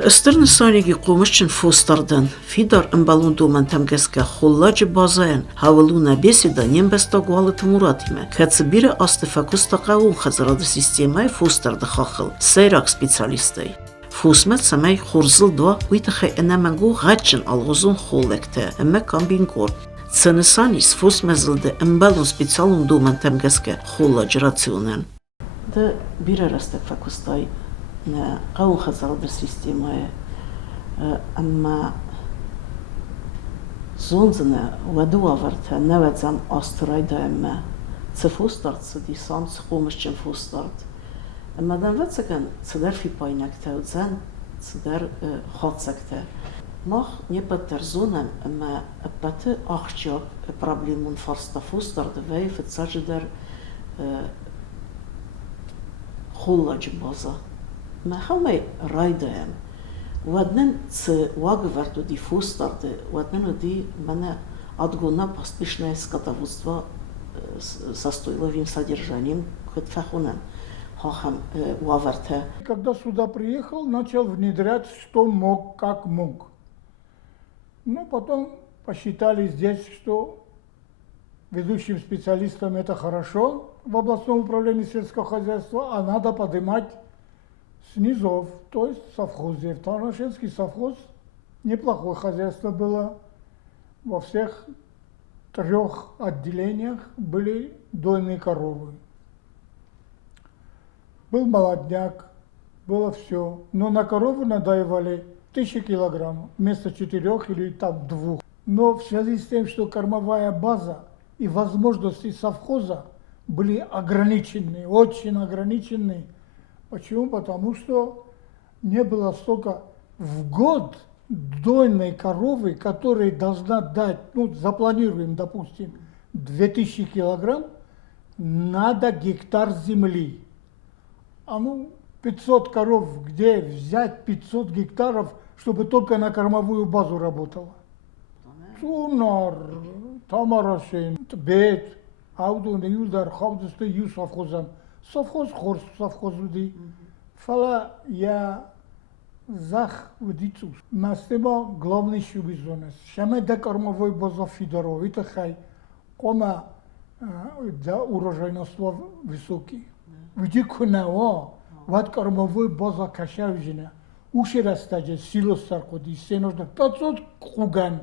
Esterne sanigi qomishchin fostardan, fidar embalun doman tamgeska xollaji bazayan, havaluna besida нембеста гуалыты муратиме, кацбире астефакуста qaun хазарады системай фостарды хахыл, сайрак специалистай. Фосмет самай хорзыл два уитахай энамангу гачын алгузун холлекте, эмме камбингор. Ценесанис фосмезылды эмбалун специалун доman tamgeska xollaji рационен. Да бире астефакустай قاون خزرد السيستم أما زونزنا ودوا ورثة نوزم أسترايدا أما تفوسترت سدي سانس خومش جن فوسترت أما دم وتسكن تدر في باينك توزن تدر خاطسكته ماخ نبتر زونم أما بته أخشاب проблемون فاست فوسترت وي فتسجدر خلاج بازا ما همه رايدهم ودنن واقفرتو دي فوسترد ودنن دي منه отгона поспешное скотоводство со стойловым содержанием хоть фахунен хахам уаверте. Когда сюда приехал, начал внедрять, что мог, как мог. Но потом посчитали здесь, что ведущим специалистам это хорошо в областном управлении сельского хозяйства, а надо поднимать снизов, то есть совхозе. Тарнашинский совхоз неплохое хозяйство было. Во всех 3 отделениях были дойные коровы. Был молодняк, было все. Но на корову надаивали 1000 килограмм вместо 4 или там 2. Но в связи с тем, что кормовая база и возможности совхоза были ограничены, очень ограничены. Почему? Потому что не было столько в год дойной коровы, которая должна дать, запланируем, допустим, 2000 килограмм, надо гектар земли. 500 коров, где взять 500 гектаров, чтобы только на кормовую базу работала? Цунар, Тамарашин, Бет, Аудун, Юлдар, Хавдусты, Юсовхозам. Совхоз хорс, совхоз уди. Фала я зах удицус. Мастема главный шубизонес. Шаме да кормовой база Фидоров. Это хай. Кома да урожайноство высокий. Вди кунао. Вад кормовой база кашавжина. Уши растаджа силос саркоди. Сеножда 500 куган.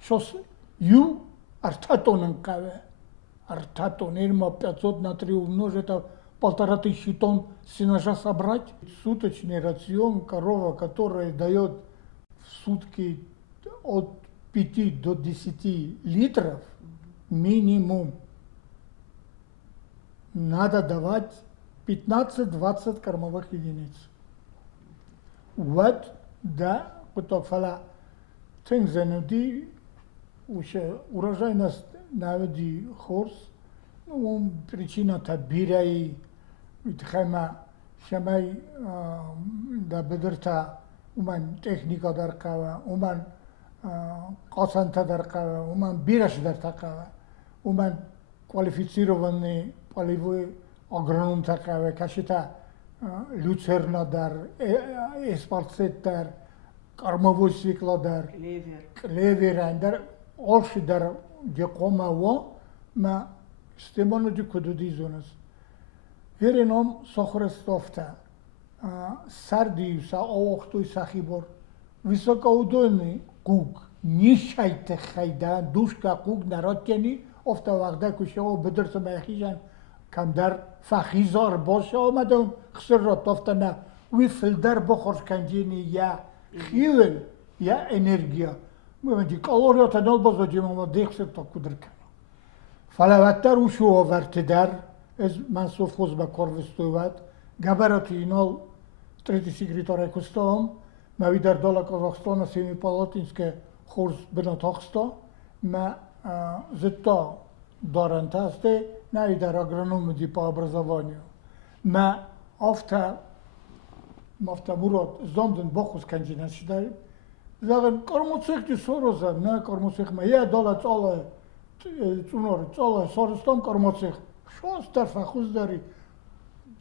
Шос ю артатонен каве. Артатон. Ирма 500 на 3 умножить. 1500 тонн сенажа собрать. Суточный рацион корова, которая дает в сутки от 5 до 10 литров минимум. Надо давать 15-20 кормовых единиц. Вот, да, кутофала тензенуди, урожайность наведи хорс, причина табирай, خیمه شمای در بدرتا اومن تکنیکا در قوه اومن قاسنتا در قوه اومن بیرش در قوه اومن کوالیفیسیرованный полевой агроном قوه کشیتا люцерна در اسپارتسет در кормовой свекла در клевер در олши در декома во ма стемону дикудуди зонас. Вереном сохрестовта, сардиуса, оохтуй сахибор, высокоудойный куг, нишайте хайда, душка куг наротени, офта вагда кушео бедерса байхижан, камдар фахизар боше омадон, хсеррот офтана, вифилдар бохорс канджини я хивел, я энергия. Мы ди калориота нолбозо димама дехсерта кудркана. Фалаваттар ушуо вартидар, من совхоз ба кор вистувад габарати инол трети секретар кустом мави дар дола Казахстана семи палатинске хорс бенатахста ма зетта дарантасте нави дар агроном ди по образованию ма афта мурат зонден бохус канжинас шидай заган кормоцехти сороза на кормоцех ма я дола цала цунор цала соростом кормоцех. Что старфахуз дарит?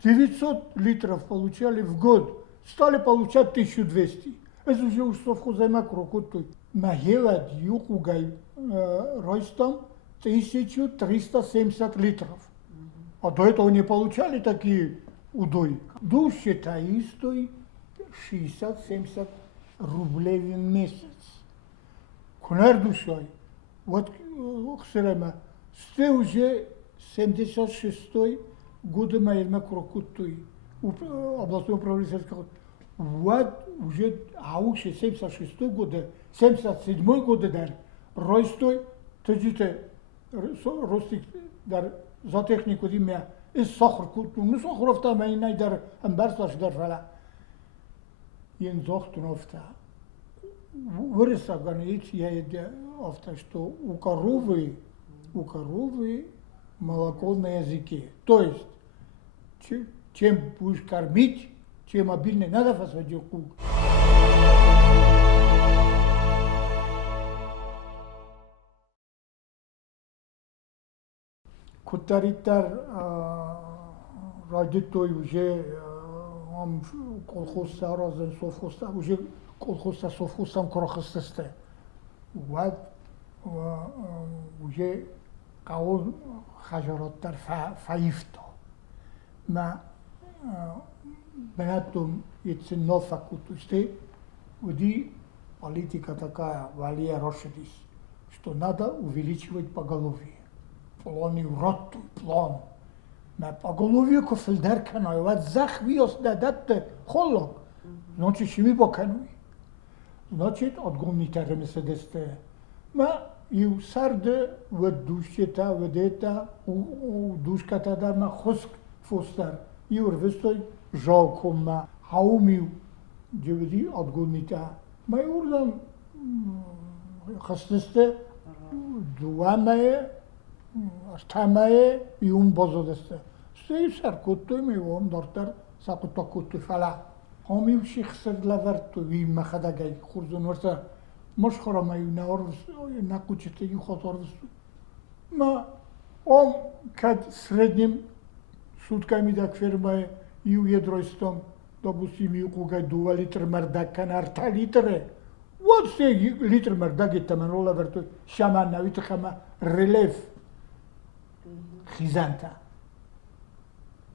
900 литров получали в год, стали получать 1200. Es уже уж совхоза макрокуту. Махевад юкугай ростом 1370 литров. А до этого не получали такие удой. Душе-то истой 60-70 рублей в месяц. Кунар душой. Вот, ксерема, сте уже 76-й года моей макрокутуй. Областной управление сельского. Вот уже, а уже 76-й года, 77-й года дар, ростой, тожите, ростик дар за технику димя, из сахар куту, ну сахаров там и найдар, амбарслаш дар фала. Ен зохтуновта. Вырос органиц, я авто, что у коровы молоко на языке. То есть, чем будешь кормить, чем обильнее надо фасадил кук. Кутаритар родитой уже он колхоза разен совхоза уже колхоза совхозам крохостасте. Вот уже каул хажараттар фаифто. Ма бенатум яйцен нофакутусте, уди политика такая, Валия Рошидис, что надо увеличивать поголовье. Плани уратту, план. Ма поголовье кофелдер канай, вот захвиос дадат холлок. Значит, шими бокануи. Значит, отгонните ремеседесте. Ма и сарде вот душета, ведета, у душката дарма хоск фостер. И урвестой жалкома, хаумиу, девяди отгонните. Ма и урдам хастесте, дуамае, Астамае и бозодесте. Сей саркутто ми дортар сакутакутто фала. Хоми шихсер лаверту и махадагай хурзун варта мошхора маю наорвс накучите ю хоторвс. Ма кад средним сутками да кфермае ю едройстом допустим ю кугай 2 литр мардак канарта литре. Вот се литр мардак таманола верту шаман навит хама релеф. Хизанта.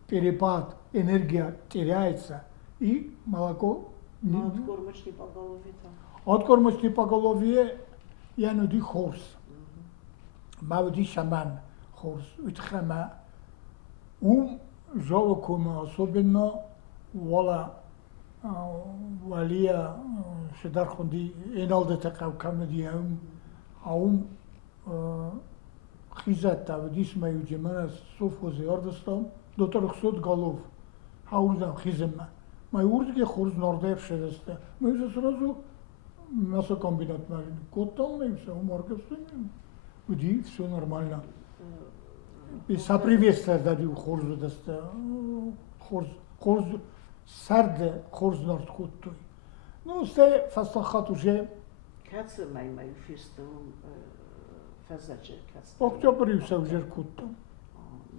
Перепад, энергия теряется, и молоко... Откормочный поголовье там. Откормочный поголовье, я нуди хорс. Мауди шаман хорс. Утхама. Жалокума, особенно вала валия шедар хунди эналде такав камеди Хизата, видиш мою джемана совхозе ордостом, до 300 голов. Хаурдам хизема. Май урдге хурз нордев шедесте. Мы же сразу мясокомбинат марили. Котом и все, уморгавствуем. Види, все нормально. И соприветствие дади хурзу десте. Хурз сарде хурз норд куттой. Ну, сте фастахат уже. Каце маю фисту Октябрь все уже кутто.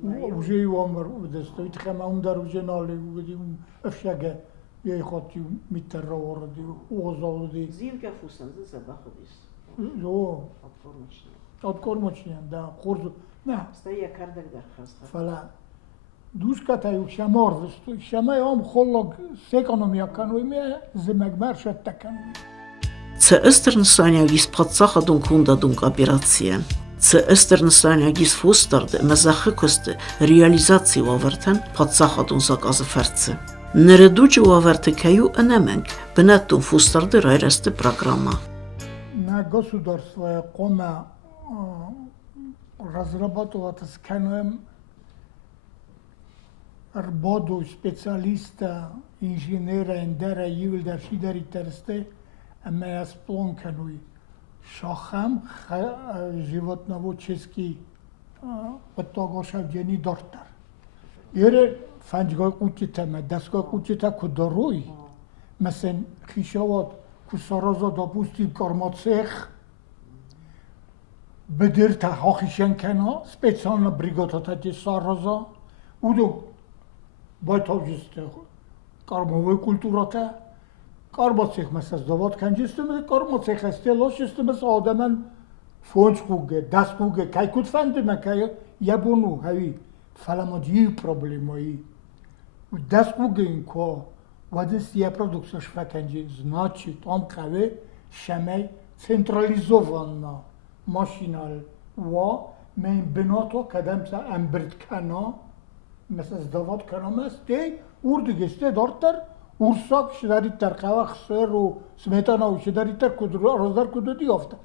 Уже и умер удесто. И тхема ундар уже нали увидим эфшаге. Я хотел митера ороди, озалоди. Зимка фусан за забаходис. Jo, Откормочный. откормочния, да, хурзу. На, Стая кардак дар хаста. фала. Душката ю шамор, шамай холлог с економия кануиме, зимегмар шеттакануи. Це Østernsanjagis пратсахадун кундадун операция. Це Østernsanjagis фустарде мезахикосте реализации вавертен пратсахадун заказы ферце. Нередучи ваверте каю энеменг, бенеттун фустарде райресте программа. На государство кома разрабатывать скануем работу специалиста, инженера, эндера, юльдар, шидари терсте, ама я сплон кануи. Шахам животноводческий патогошавдени дортар. Ере фанджгой кучитама, даской кучита кудоруй. Месен хишават кусараза допустим кормоцех, бедерта хохишен кена, специально бригадата де сараза, удо байтавжисте кормовой культурата, Карбоцех мы создавать, конечно, мы карбоцех стелос, что мы создаваем фончкуге, даскуге, кайкут фандема, кай я буну, хави, фаламоди проблемы. Даскуге инко, вадис я продукция шфаканджи, значит, он каве шамай централизованно, машинал, ва, мен бенато, кадамса амберт кано, мы создавать кано, мы стей, урдиге стей дортер, урсак шдаритер, кавах сыру, сметана шдаритер, кудру, роздар кудру диофта.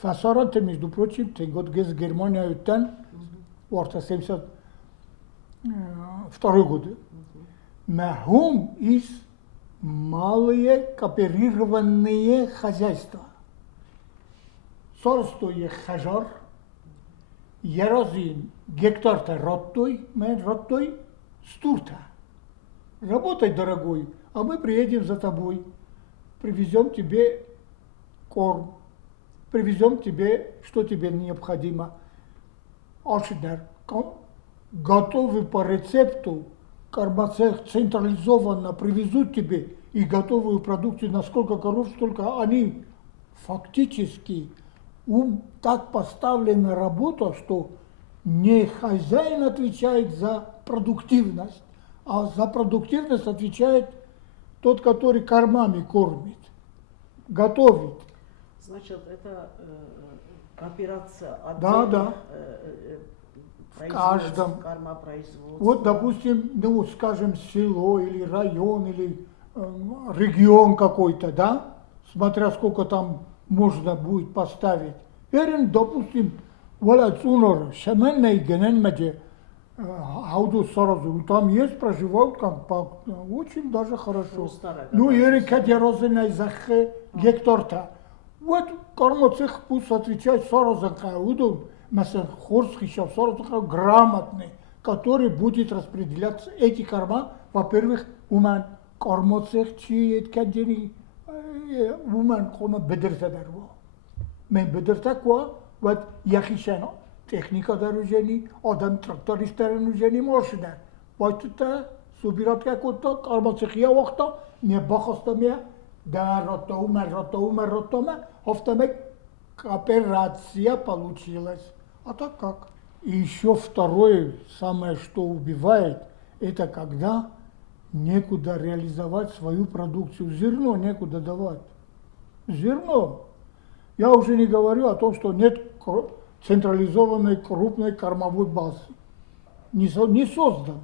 Фасаранте, между прочим, ты год гез Германия утен, орта 72 годы. Махум из малые кооперированные хозяйства. Соростое хажар, ярозин гектар-то роттой, мен роттой стурта. Работай, дорогой, а мы приедем за тобой, привезем тебе корм, привезем тебе, что тебе необходимо. Ашидер, готовый по рецепту, карбоцех централизованно привезут тебе и готовую продукцию на сколько коров, столько они фактически так поставлена работа, что не хозяин отвечает за продуктивность, а за продуктивность отвечает тот, который кормами кормит, готовит. Значит, это кооперация Да. В каждом. Кормопроизводства. Вот, допустим, ну, скажем, село или район или регион какой-то, да, смотря сколько там можно будет поставить. Эрен, допустим, валя цунор, шеменный гененмеде, ауду саразу, там есть, проживают компактно, очень даже хорошо. Ну, ери кадерозенай захе гектарта. Вот кормоцех пусть отвечает саразан кауду, مثلا خورس خیشاب грамотный, который будет распределять эти корма. Во-первых, уман кормоцех чиет кадени уман кома бедерта дарва. Мен бедерта ква вот яхишано техника даружени, адам тракторист даружени машина. Вот это собирать какой-то кормоцех я вахта не бахастамя да ротоума, автомек кооперация получилась. А так как? И еще второе, самое, что убивает, это когда некуда реализовать свою продукцию. Зерно некуда давать. Зерно. Я уже не говорю о том, что нет централизованной крупной кормовой базы. Не создано.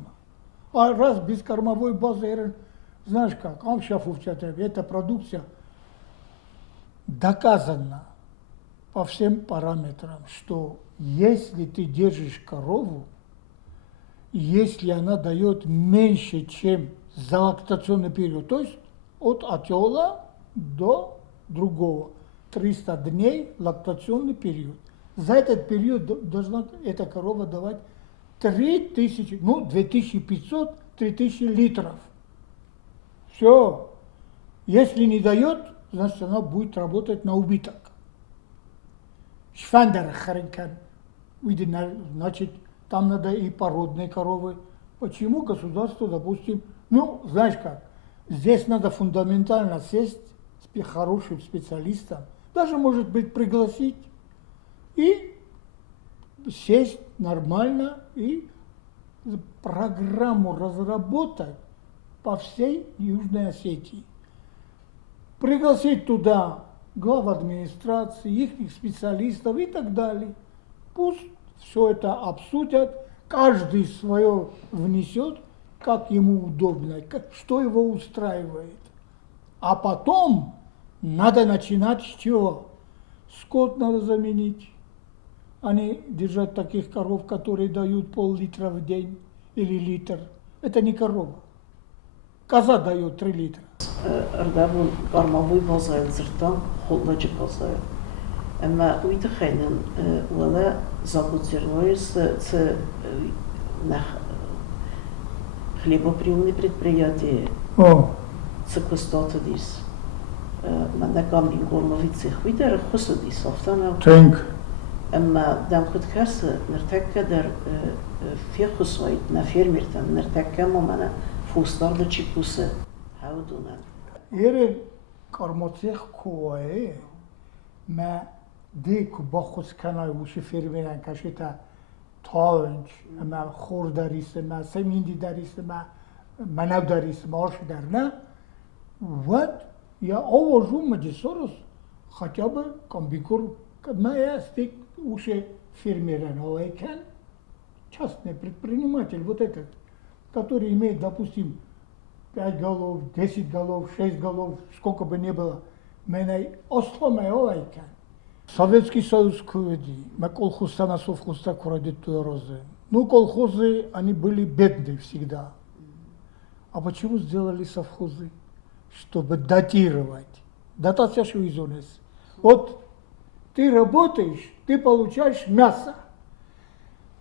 А раз без кормовой базы, знаешь как, эта продукция доказана по всем параметрам, что если ты держишь корову, если она дает меньше, чем за лактационный период, то есть от отела до другого, 300 дней лактационный период. За этот период должна эта корова давать 3000, 2500-3000 литров. Все. Если не дает, значит она будет работать на убыток. Швандер харенкан. Значит, там надо и породные коровы. Почему государство, допустим, знаешь как, здесь надо фундаментально сесть с хорошим специалистом, даже, может быть, пригласить и сесть нормально и программу разработать по всей Южной Осетии. Пригласить туда глав администрации, их специалистов и так далее. Пусть все это обсудят, каждый свое внесет, как ему удобно, что его устраивает. А потом надо начинать с чего? Скот надо заменить, а не держать таких коров, которые дают пол-литра в день или литр. Это не корова. Коза дает 3 литра. Ардабун кормовой база зыртан холлачы база. Әмма уйдыхайнын уала заботируется хлебоприемные предприятия. Цикустатадис. Манакам ингормовый цех. Уйдер хусадис автана. Тенк. Әмма дам худкасы нертекка дар фехусвайт на фермертан нертекка момана фустарда чипусы. Хаудуна. Ери Կարմոցեղ քոե մա դեկ բախոս կանայ ուշի ֆերմերան կաշետա թաունջ մա խորդարիսը մա սեմինդի դարիսը մա манавдарис маршдарна вот я овожу маджисорос хотя бы комбикур моя стик уже фермера новайкан частный предприниматель вот этот который имеет допустим 5 голов 10 голов 6 голов сколько бы ни было менай осломай овайкан Советский Союз куди мы колхоз санасов хуста курадиту розы ну колхозы они были бедные всегда. А почему сделали совхозы? Чтобы датировать. Датация что изонес. Вот ты работаешь, ты получаешь мясо.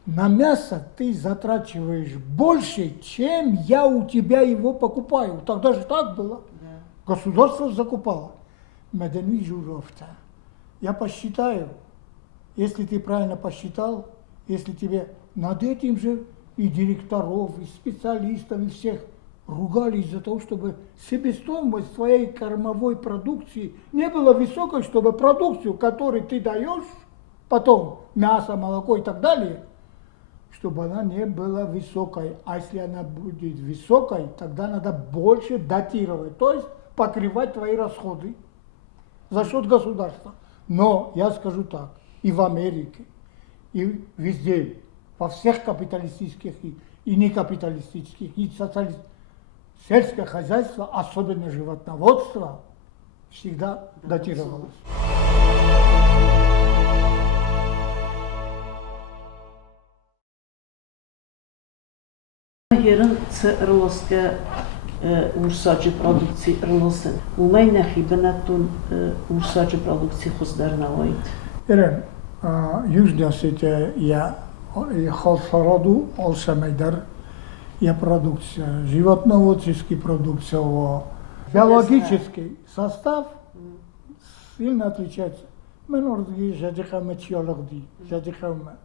На мясо ты затрачиваешь больше, чем я у тебя его покупаю. Тогда же так было. Да. Государство закупало. Медени журовта. Я посчитаю, если ты правильно посчитал, если тебе над этим же и директоров, и специалистов, и всех ругали из-за того, чтобы себестоимость твоей кормовой продукции не была высокой, чтобы продукцию, которую ты даешь, потом мясо, молоко и так далее, чтобы она не была высокой. А если она будет высокой, тогда надо больше датировать, то есть покрывать твои расходы за счет государства. Но я скажу так, и в Америке, и везде, во всех капиталистических и некапиталистических, и социалистических, сельское хозяйство, особенно животноводство, всегда датировалось. Երն ցրոսկը ուրսաճի պրոդուկցի ռլոսն ումայնա խիբնատուն ուրսաճի պրոդուկցի խոզդարնավայտ Երն Южная Осетия я Халфараду Алшамайдар я продукция, животноводческий продукция, биологический состав сильно отличается. Мы нордги жадихаме чиологди, жадихаме.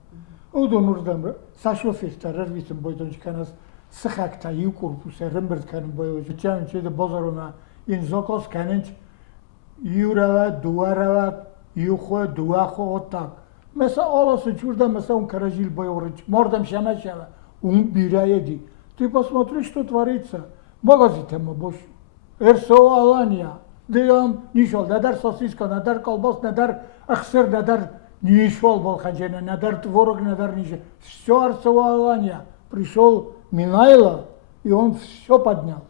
Удон урдам сашофиста рвитым бойдончканас сахакта юкурпусе ремберткан бойдонч. Чан чеде базаруна инзокос каненч юрава дуарава юхо дуахо отак. Mesela olası şurada mesela un каражил бойорыч, мордом шама-шама, он бирает. Ты посмотри, что творится. Магазин там больше. РСО Алания. Диям нишол, надар сосиска, надар колбас, надар ахсер, надар нишол балханжена, надар творог, надар нишол. Все РСО Алания. Пришел Минайло, и он все поднял.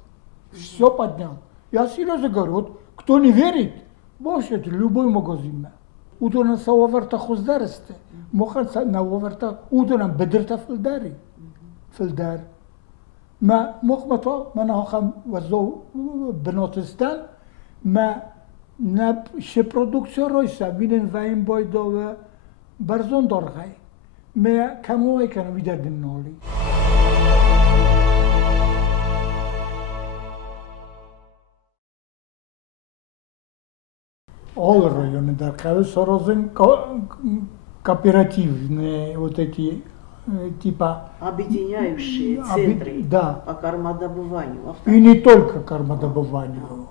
Все поднял. Я серьезно говорю, вот кто не верит, больше это любой магазин. Удона саварта хоздарсте. Мохан на варта удона бедрта филдари. Филдар. ما مخمطة من هاخم وزو بناتستان ما نب ش پرودکسیون رویسا بینن ویم باید و برزون دارگای ما کموی کنم ویدر دنولی All районы Даркавы сорозен кооперативные вот эти типа объединяющие центры да. По кормодобыванию. И не только кормодобыванию,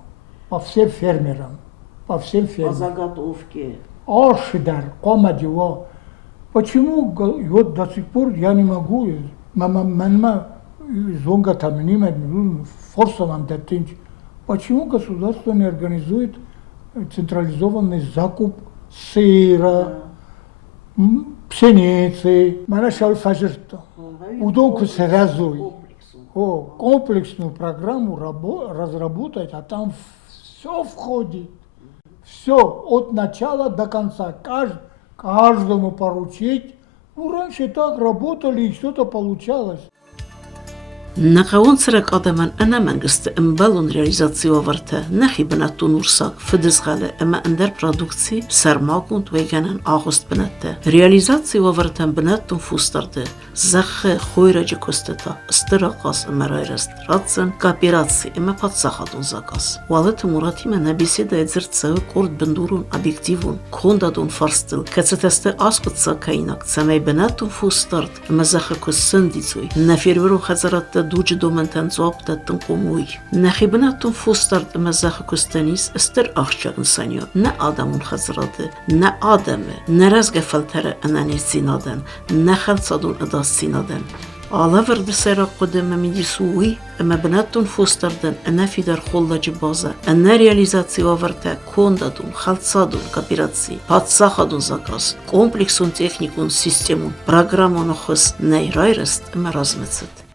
по всем фермерам, по всем фермерам. По заготовке. Ашидар, комадио. Почему вот до сих пор я не могу, мама зонга там не форсован датинч. Почему государство не организует централизованный закуп сыра, пшеницы, манашал фажерто. Удонку сразу. Комплексную программу разработать, а там все входит. Все от начала до конца. Каждому поручить. Ну, раньше так работали и что-то получалось. Նախաուն ծրակ ադաման անամանգստը ըմբալուն ռեալիզացիո ավարտը նախի բնատուն ուրսակ ֆդզղալը əmə əndər produksi սարմակունդ վեգանան աղոստ բնատը ռեալիզացիո ավարտան բնատուն ֆուստարդը զախը խոյրաջը կոստետա ստրակաս əmərայրաստ ռացն կապիրացի əmə պատսախատուն զակաս ուալեթը մուրատիմը նաբիսեդա էձրծը կորդ բնդուրուն объективун кондадун фарстыл кацетесте аскут сакайнак цамай бнатун фустард əmə զախը կոսնդիցույ на ферверу хазаратта دوج دومنتن زوابتا تنقوموی نخیبناتون فوسترد مزاخ کستنیس استر آخچا انسانیو نه آدمون خزراده نه آدمه نه رزگ فلتره انانی سینادن نه خلصادون اداس سینادن آلاور دسرا قدم ميديسوي اما بناتون فوستردن انا في در خولج بازا انا реализация ورتا كوندادون خلصادون кооперации подсахадун заказ комплексун техникун системун программун хос нейрайрест اما размецет